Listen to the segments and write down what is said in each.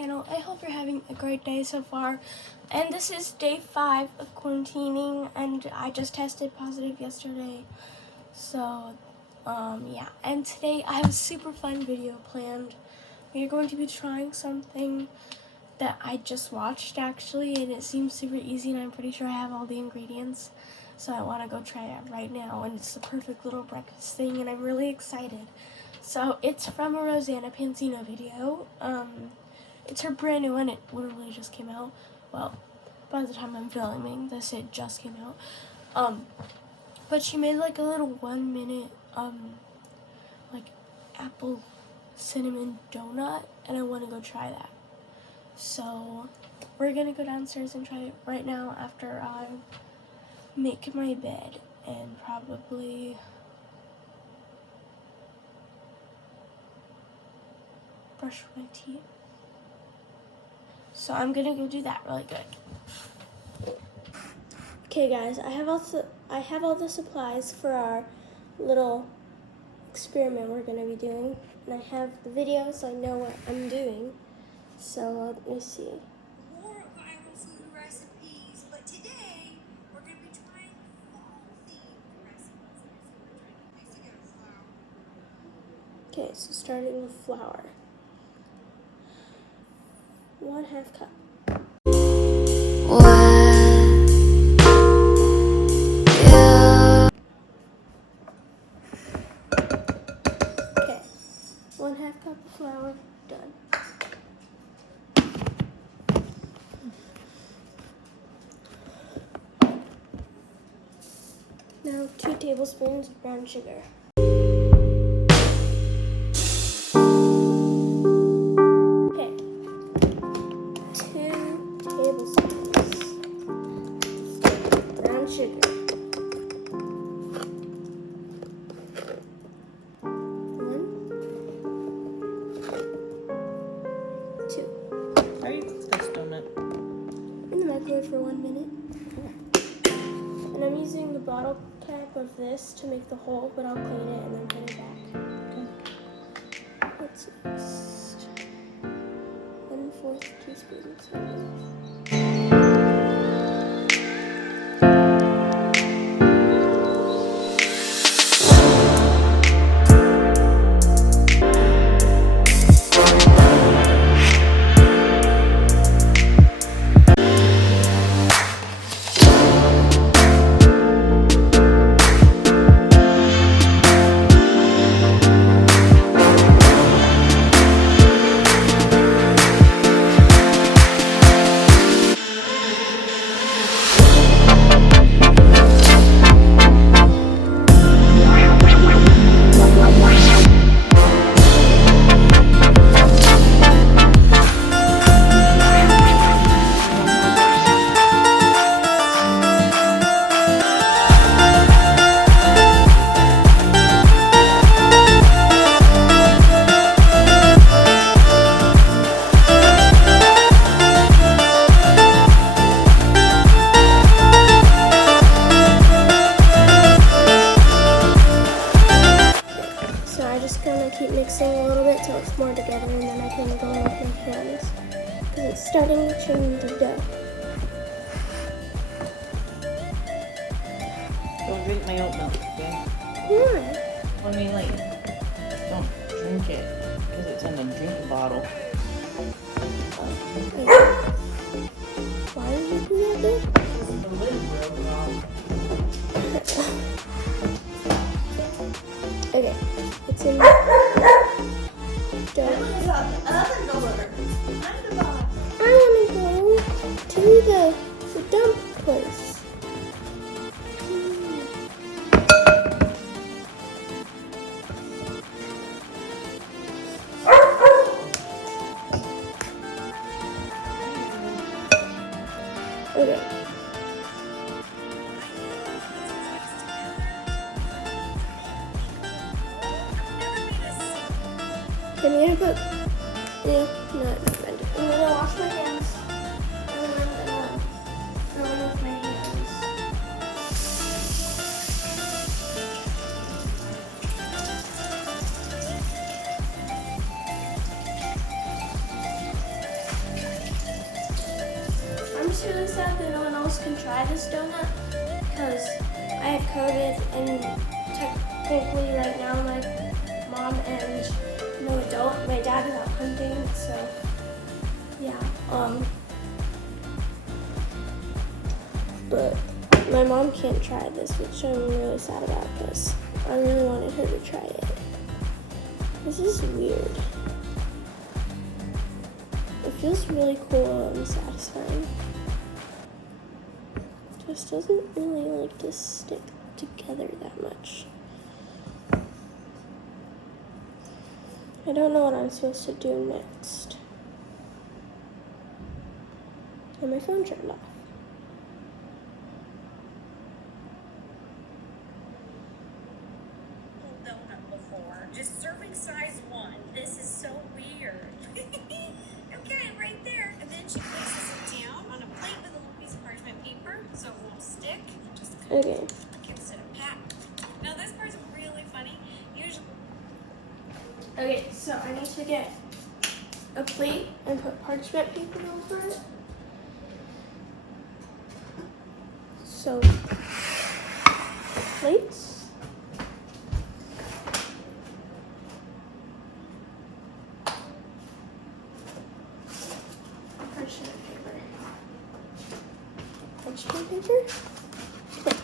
channel. I hope you're having a great day so far. And this is day 5 of quarantining, and I just tested positive yesterday. So, yeah. And today I have a super fun video planned. We are going to be trying something that I just watched actually, and it seems super easy, and I'm pretty sure I have all the ingredients. So I want to go try it right now, and it's the perfect little breakfast thing, and I'm really excited. So it's from a Rosanna Pansino video. It's her brand new one. It literally just came out. Well, by the time I'm filming this, it just came out. But she made like a little 1 minute like apple cinnamon donut, and I want to go try that. So we're gonna go downstairs and try it right now after I make my bed and probably brush my teeth. So I'm gonna go do that really good. Okay guys, I have all the supplies for our little experiment we're gonna be doing, and I have the video so I know what I'm doing. So let me see. More viral food recipes, but today we're going to be trying fall-themed recipes. So we're trying to flour. Okay, so starting with flour. 1/2 cup. Okay, 1/2 cup of flour, done. Now 2 tablespoons of brown sugar. Okay, 2 tablespoons brown sugar. 1, 2. Right, let's go stone it. In the microwave for 1 minute. And I'm using the bottle cap of this to make the hole, but I'll clean it and then put it back. What's next? 1/4 teaspoon. Keep mixing a little bit till it's more together, and then I can go in with my hands because it's starting to turn into dough. Don't drink my oat milk, okay? Why? I mean, like, don't drink it because it's in a drink bottle. Why would you do that then? The lid broke off. Okay, it's in dough. I want to go to the dump place. Okay. I'm gonna put, no, I'm gonna wash my hands, and then I'm gonna go in with my hands. sad that no one else can try this donut because I have COVID and technically right now my mom and no adult. My dad is out hunting, so yeah. But my mom can't try this, which I'm really sad about because I really wanted her to try it. This is weird. It feels really cool and satisfying. Just doesn't really like to stick together that much. I don't know what I'm supposed to do next. And my phone turned off. Donut before. Just serving size 1. This is so weird. Okay, right there. And then she places it down on a plate with a little piece of parchment paper so it won't stick. Just Okay. gives it a pat. Now this part's really funny. Usually. Okay, so I need to get a plate and put parchment paper over it. So, plates. Parchment paper. Parchment paper. Plate.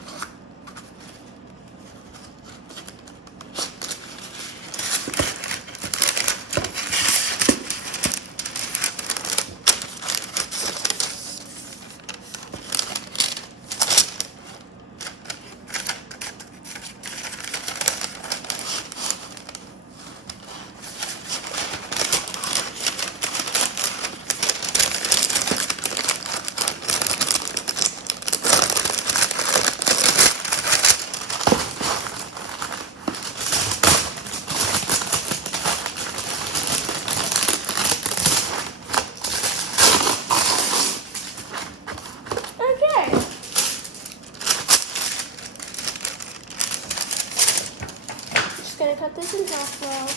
Gonna cut this in half well.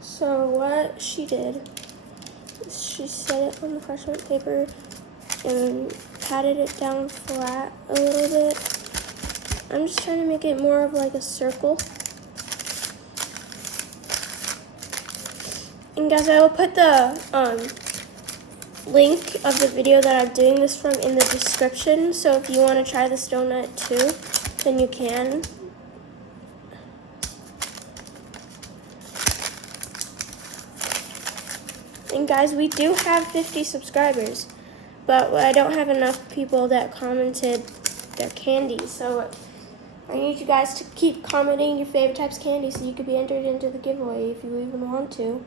So what she did is she set it on the parchment paper and patted it down flat a little bit. I'm just trying to make it more of like a circle. And guys, I will put the link of the video that I'm doing this from in the description, so if you want to try this donut too, then you can. And guys, we do have 50 subscribers, but I don't have enough people that commented their candy, so I need you guys to keep commenting your favorite types of candy so you could be entered into the giveaway if you even want to.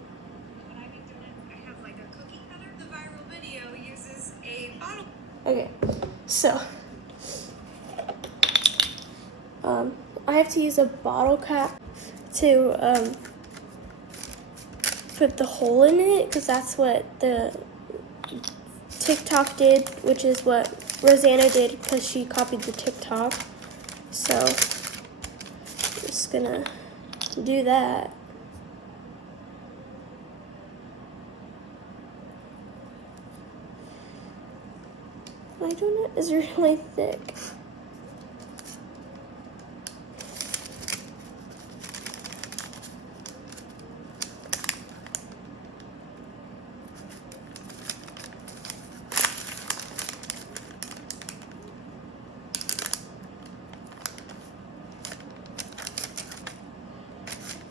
Okay, so I have to use a bottle cap to put the hole in it because that's what the TikTok did, which is what Rosanna did because she copied the TikTok. So I'm just gonna do that. My donut is really thick.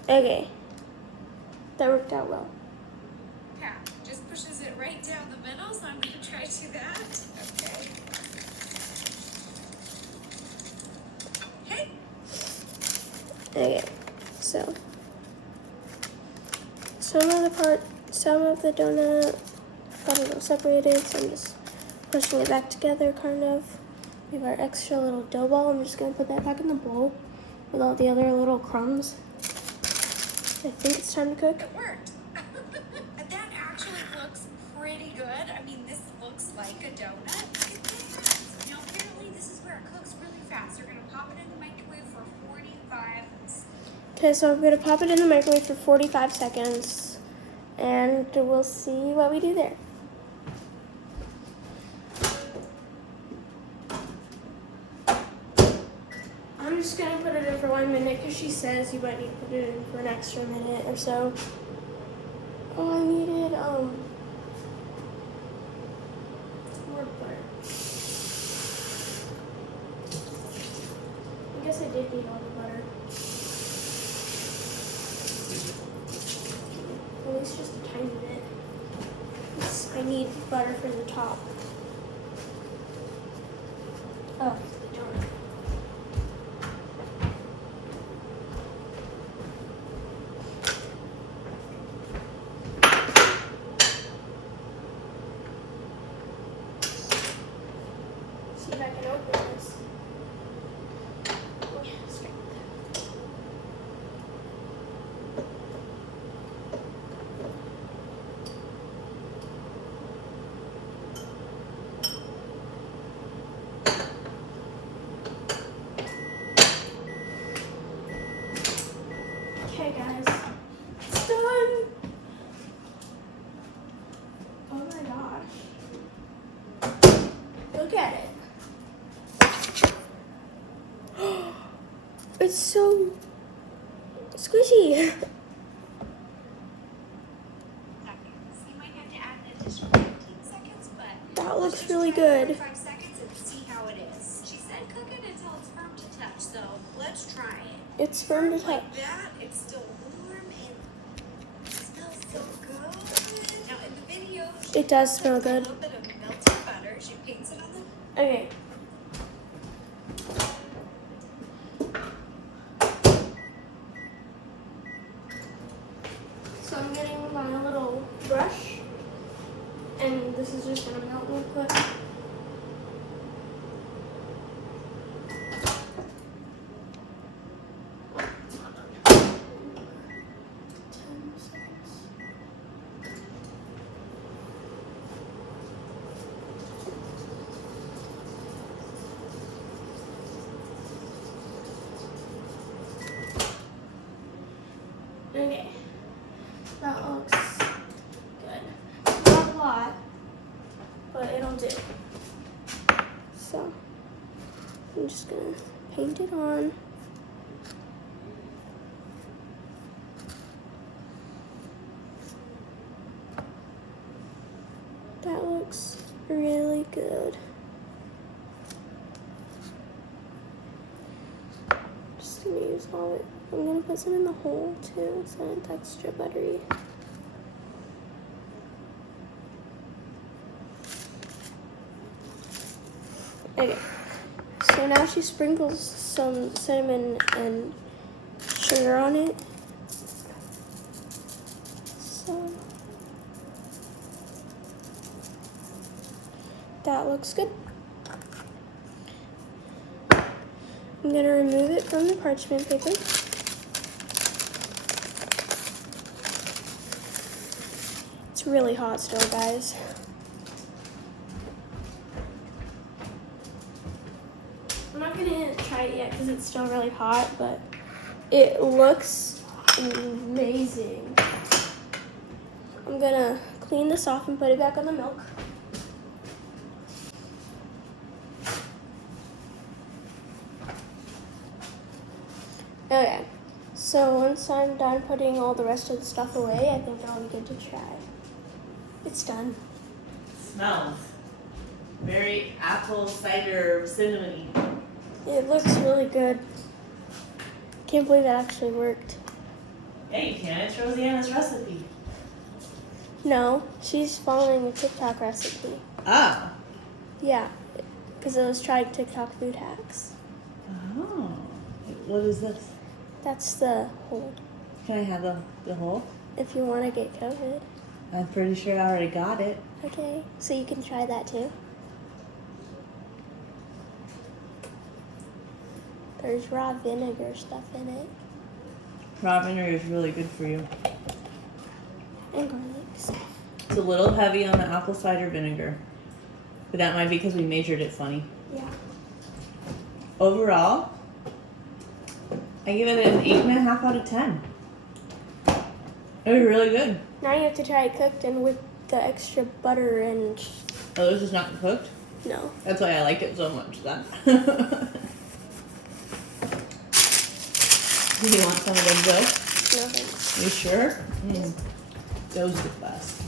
Okay, that worked out well. Yeah, just pushes it right down the middle, so I'm going to try to do that. Okay. Okay, so some of the donut got a little separated, so I'm just pushing it back together, kind of. We have our extra little dough ball. I'm just gonna put that back in the bowl with all the other little crumbs. I think it's time to cook. It worked. That actually looks pretty good. I mean, this looks like a donut. Now, apparently, this is where it cooks really fast. You're going to pop it in the microwave for 45 Okay, so I'm gonna pop it in the microwave for 45 seconds and we'll see what we do there. I'm just gonna put it in for 1 minute because she says you might need to put it in for an extra minute or so. Oh, I needed more butter. I guess I did need all the butter. At least just a tiny bit. I need butter for the top. Oh, the donut. See if I can open this. Oh, yeah, straight. Okay, guys, it's done. Oh my gosh. Look at it. It's so squishy. You might have to add an additional 15 seconds, but That looks just really try good. 5 seconds and see how it is. She said cook it until it's firm to touch, so let's try it. It's firm to touch. Like that, it's still warm and it smells so good. Now in the video, It does she smell puts good. a little bit of melted butter. She paints it on the Okay. So I'm getting my little brush, and this is just gonna melt real quick. Okay, that looks good. Not a lot, but it'll do. So, I'm just gonna paint it on. That looks really good. Just gonna use all of it. I'm gonna put some in the hole too, so it's extra buttery. Okay, so now she sprinkles some cinnamon and sugar on it. So that looks good. I'm gonna remove it from the parchment paper. It's really hot still, guys. I'm not gonna try it yet because it's still really hot, but it looks amazing. I'm gonna clean this off and put it back on the milk. Okay, so once I'm done putting all the rest of the stuff away, I think I'll be good to try. It's done. Smells very apple cider cinnamony. It looks really good. Can't believe it actually worked. Yeah, you can. It's Rosanna's recipe. No, she's following a TikTok recipe. Ah. Yeah, because it was trying TikTok food hacks. Oh. What is this? That's the hole. Can I have the whole? If you want to get COVID. I'm pretty sure I already got it. Okay, so you can try that too. There's raw vinegar stuff in it. Raw vinegar is really good for you. And garlic stuff. It's a little heavy on the apple cider vinegar, but that might be because we measured it funny. Yeah. Overall, I give it an 8.5 out of 10. It was really good. Now you have to try it cooked and with the extra butter and... Oh, this is not cooked? No. That's why I like it so much then. Do you want some of them, Joe? No thanks. You sure? Joe's the best.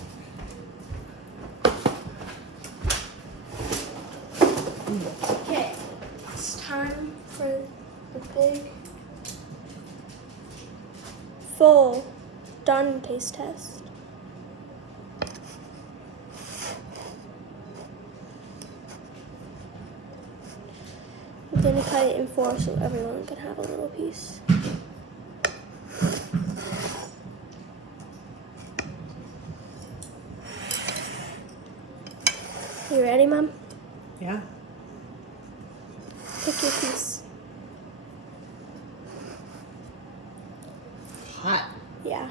Okay, it's time for the big, full, done taste test. I'm gonna cut it in 4 so everyone can have a little piece. You ready, Mom? Yeah. Pick your piece. Hot. Yeah.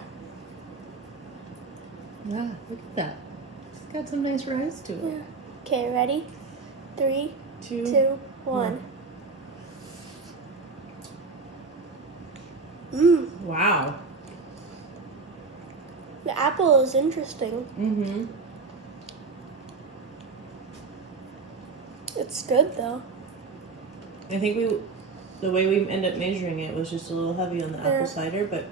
Yeah, look at that. It's got some nice rise to it. Yeah. Okay, ready? 3, 2, 2, 1. Wow. The apple is interesting. Mm-hmm. It's good though. I think the way we ended up measuring it was just a little heavy on the apple cider, but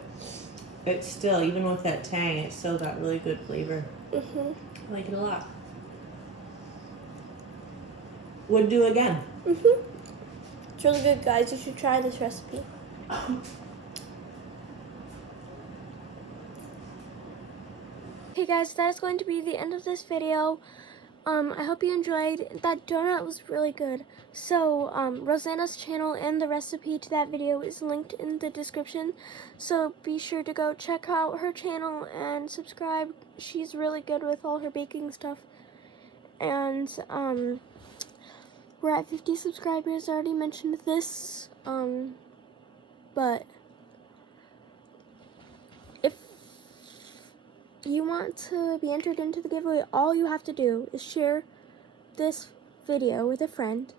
it's still, even with that tang, it still got really good flavor. Mhm. I like it a lot. Would do again. Mhm. It's really good, guys. You should try this recipe. Okay, guys, that is going to be the end of this video. I hope you enjoyed. That donut was really good. So, Rosanna's channel and the recipe to that video is linked in the description. So be sure to go check out her channel and subscribe. She's really good with all her baking stuff. And, we're at 50 subscribers. I already mentioned this. But if you want to be entered into the giveaway, all you have to do is share this video with a friend,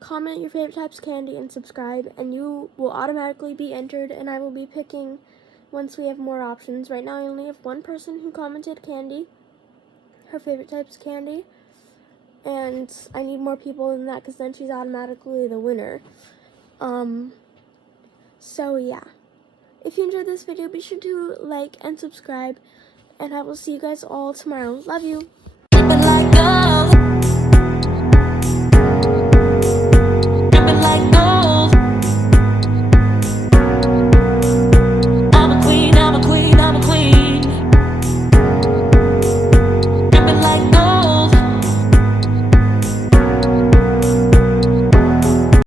comment your favorite types of candy, and subscribe, and you will automatically be entered, and I will be picking once we have more options. Right now I only have one person who commented candy, her favorite types of candy, and I need more people than that because then she's automatically the winner. So yeah. If you enjoyed this video, be sure to like and subscribe, and I will see you guys all tomorrow. Love you!